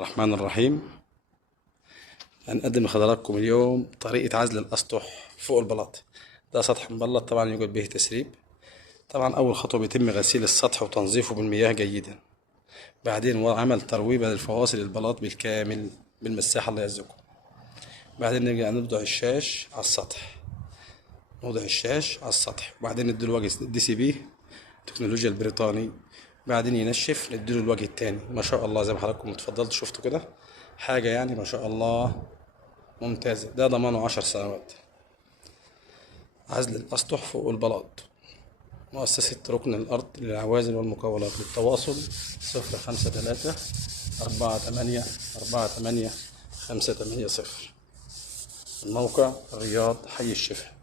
الرحمن الرحيم. هنقدم لحضراتكم اليوم طريقة عزل الأسطح فوق البلاط. ده سطح مبلط طبعا يوجد به تسريب. طبعا أول خطوة بيتم غسيل السطح وتنظيفه بالمياه جيدا، بعدين عمل ترويبة للفواصل البلاط بالكامل بالمساحة الله يعزكم. بعدين نرجع نوضع الشاش على السطح، وبعدين نديله وجه DCB التكنولوجيا البريطاني. بعدين ينشف نديله الوجه التاني. ما شاء الله زي ما حضراتكم اتفضلتوا شفتوا كده حاجة يعني ما شاء الله ممتازة. ده ضمانه 10 سنوات. عزل الأسطح فوق البلاط، مؤسسة ركن الأرض للعوازل والمقاولات. للتواصل 053 48 48 580. الموقع الرياض حي الشفا.